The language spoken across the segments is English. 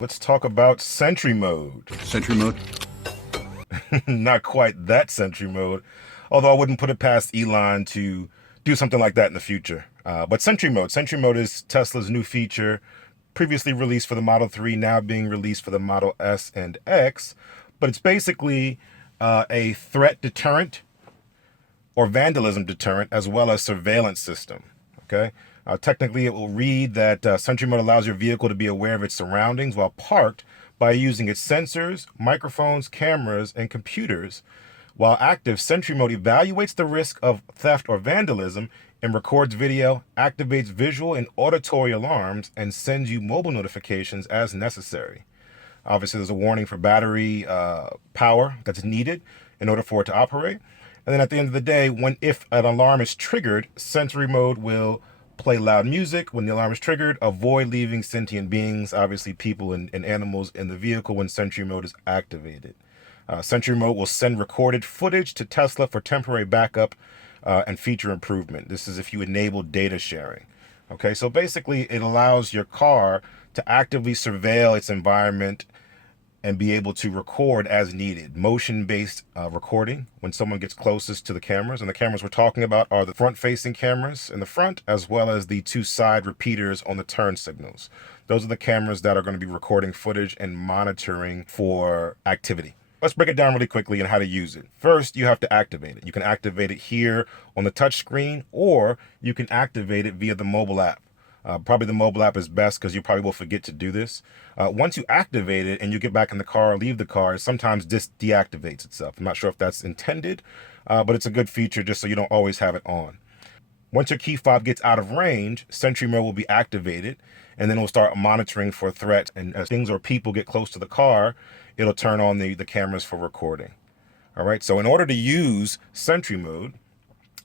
Let's talk about Sentry Mode. Sentry Mode? Not quite that Sentry Mode, although I wouldn't put it past Elon to do something like that in the future. But Sentry Mode. Sentry Mode is Tesla's new feature, previously released for the Model 3, now being released for the Model S and X. But it's basically a threat deterrent or vandalism deterrent, as well as surveillance system. Okay. Technically, it will read that Sentry Mode allows your vehicle to be aware of its surroundings while parked by using its sensors, microphones, cameras, and computers. While active, Sentry Mode evaluates the risk of theft or vandalism and records video, activates visual and auditory alarms, and sends you mobile notifications as necessary. Obviously, there's a warning for battery power that's needed in order for it to operate. And then at the end of the day, if an alarm is triggered, Sentry Mode will play loud music. When the alarm is triggered, avoid leaving sentient beings, obviously people and animals, in the vehicle when Sentry Mode is activated. Sentry Mode will send recorded footage to Tesla for temporary backup and feature improvement. This is if you enable data sharing. Okay, so basically it allows your car to actively surveil its environment and be able to record as needed. Motion-based recording when someone gets closest to the cameras. And the cameras we're talking about are the front-facing cameras in the front, as well as the two side repeaters on the turn signals. Those are the cameras that are going to be recording footage and monitoring for activity. Let's break it down really quickly and how to use it. First, you have to activate it. You can activate it here on the touch screen, or you can activate it via the mobile app. Probably the mobile app is best because you probably will forget to do this. Once you activate it and you get back in the car or leave the car, it sometimes deactivates itself. I'm not sure if that's intended, but it's a good feature just so you don't always have it on. Once your key fob gets out of range, Sentry Mode will be activated, and then it'll start monitoring for threats. And as things or people get close to the car, it'll turn on the cameras for recording. All right, so in order to use Sentry Mode,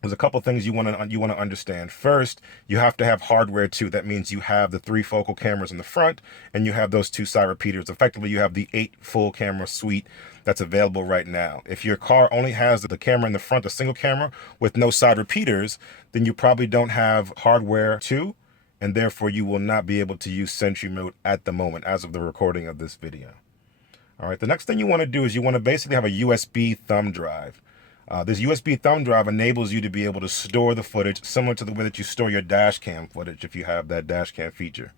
there's a couple things you want to understand. First, you have to have hardware too. That means you have the 3 focal cameras in the front and you have those 2 side repeaters. Effectively, you have the 8 full camera suite that's available right now. If your car only has the camera in the front, a single camera with no side repeaters, then you probably don't have hardware too, and therefore you will not be able to use Sentry Mode at the moment as of the recording of this video. All right, the next thing you want to do is you want to basically have a USB thumb drive. This USB thumb drive enables you to be able to store the footage similar to the way that you store your dash cam footage if you have that dash cam feature,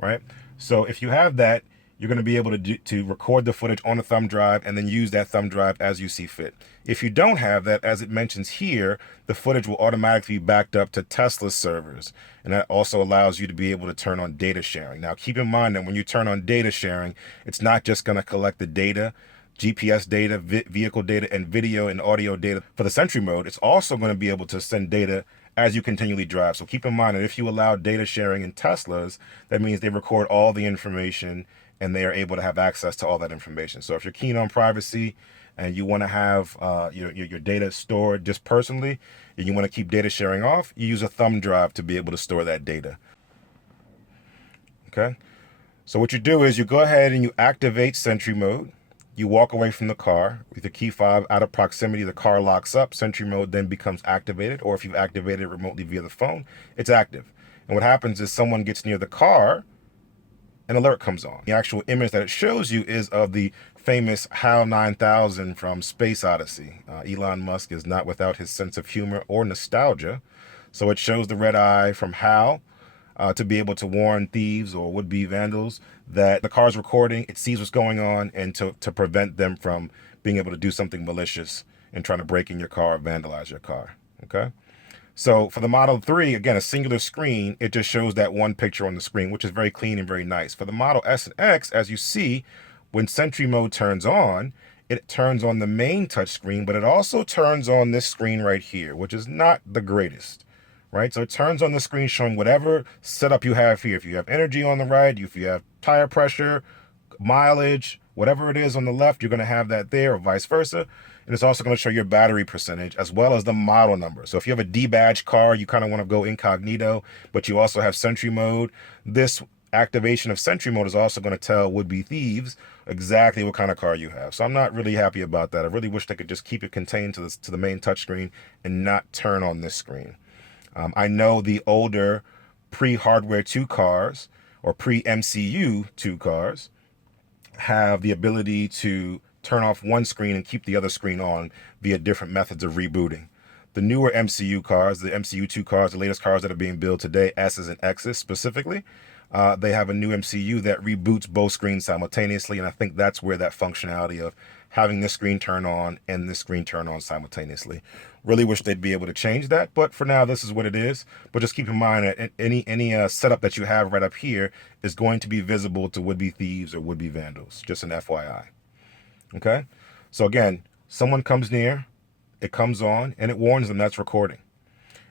right? So if you have that, you're going to be able to record the footage on a thumb drive and then use that thumb drive as you see fit. If you don't have that, as it mentions here, the footage will automatically be backed up to Tesla's servers. And that also allows you to be able to turn on data sharing. Now, keep in mind that when you turn on data sharing, it's not just going to collect the data, GPS data, vehicle data, and video and audio data for the Sentry Mode. It's also going to be able to send data as you continually drive. So keep in mind that if you allow data sharing in Teslas, that means they record all the information and they are able to have access to all that information. So if you're keen on privacy and you want to have your data stored just personally, and you want to keep data sharing off, you use a thumb drive to be able to store that data. Okay? So what you do is you go ahead and you activate Sentry Mode. You walk away from the car with the key fob out of proximity. The car locks up. Sentry Mode then becomes activated, or if you've activated it remotely via the phone, it's active. And what happens is someone gets near the car, an alert comes on. The actual image that it shows you is of the famous HAL 9000 from Space Odyssey. Elon Musk is not without his sense of humor or nostalgia. So it shows the red eye from HAL to be able to warn thieves or would-be vandals that the car's recording, it sees what's going on, and to prevent them from being able to do something malicious and trying to break in your car or vandalize your car, okay? So for the Model 3, again, a singular screen, it just shows that one picture on the screen, which is very clean and very nice. For the Model S and X, as you see, when Sentry Mode turns on, it turns on the main touchscreen, but it also turns on this screen right here, which is not the greatest. Right, so it turns on the screen showing whatever setup you have here. If you have energy on the right, if you have tire pressure, mileage, whatever it is on the left, you're going to have that there, or vice versa. And it's also going to show your battery percentage as well as the model number. So if you have a D-badge car, you kind of want to go incognito, but you also have Sentry Mode. This activation of Sentry Mode is also going to tell would-be thieves exactly what kind of car you have. So I'm not really happy about that. I really wish they could just keep it contained to the main touchscreen and not turn on this screen. I know the older pre-hardware 2 cars or pre-MCU 2 cars have the ability to turn off one screen and keep the other screen on via different methods of rebooting. The newer MCU cars, the MCU 2 cars, the latest cars that are being built today, S's and X's specifically, they have a new MCU that reboots both screens simultaneously, and I think that's where that functionality of having this screen turn on and this screen turn on simultaneously. Really wish they'd be able to change that, but for now, this is what it is. But just keep in mind that any setup that you have right up here is going to be visible to would-be thieves or would-be vandals. Just an FYI. Okay? So again, someone comes near, it comes on, and it warns them that's recording.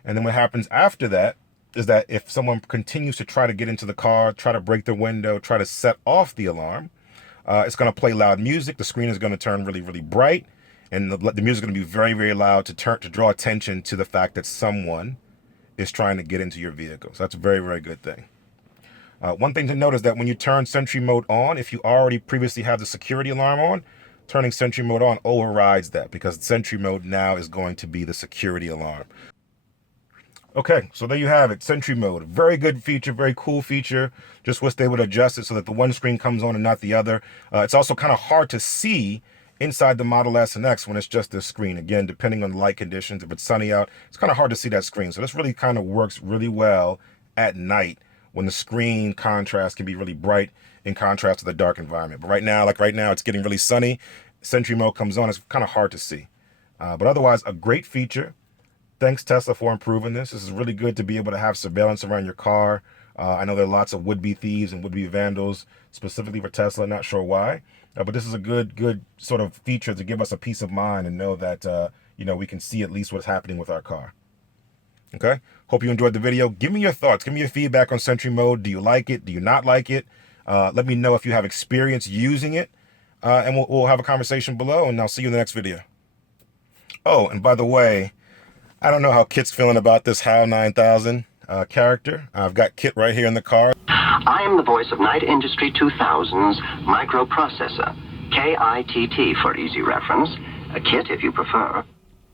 And then what happens after that is that if someone continues to try to get into the car, try to break the window, try to set off the alarm, it's going to play loud music. The screen is going to turn really, really bright, and the music is going to be very, very loud to draw attention to the fact that someone is trying to get into your vehicle. So that's a very, very good thing. One thing to note is that when you turn Sentry Mode on, if you already previously have the security alarm on, turning Sentry Mode on overrides that, because Sentry Mode now is going to be the security alarm. Okay, so there you have it, Sentry Mode. Very good feature, very cool feature. Just wish they would adjust it so that the one screen comes on and not the other. It's also kind of hard to see inside the Model S and X when it's just this screen. Again, depending on light conditions, if it's sunny out, it's kind of hard to see that screen. So this really kind of works really well at night when the screen contrast can be really bright in contrast to the dark environment. But right now, it's getting really sunny. Sentry Mode comes on, it's kind of hard to see. But otherwise, a great feature. Thanks, Tesla, for improving this. This is really good to be able to have surveillance around your car. I know there are lots of would-be thieves and would-be vandals, specifically for Tesla. Not sure why. But this is a good sort of feature to give us a peace of mind and know that, we can see at least what's happening with our car. Okay? Hope you enjoyed the video. Give me your thoughts. Give me your feedback on Sentry Mode. Do you like it? Do you not like it? Let me know if you have experience using it. And we'll have a conversation below, and I'll see you in the next video. Oh, and by the way, I don't know how Kit's feeling about this HAL 9000 character. I've got Kit right here in the car. I am the voice of Knight Industry 2000's microprocessor, KITT for easy reference, a Kit if you prefer.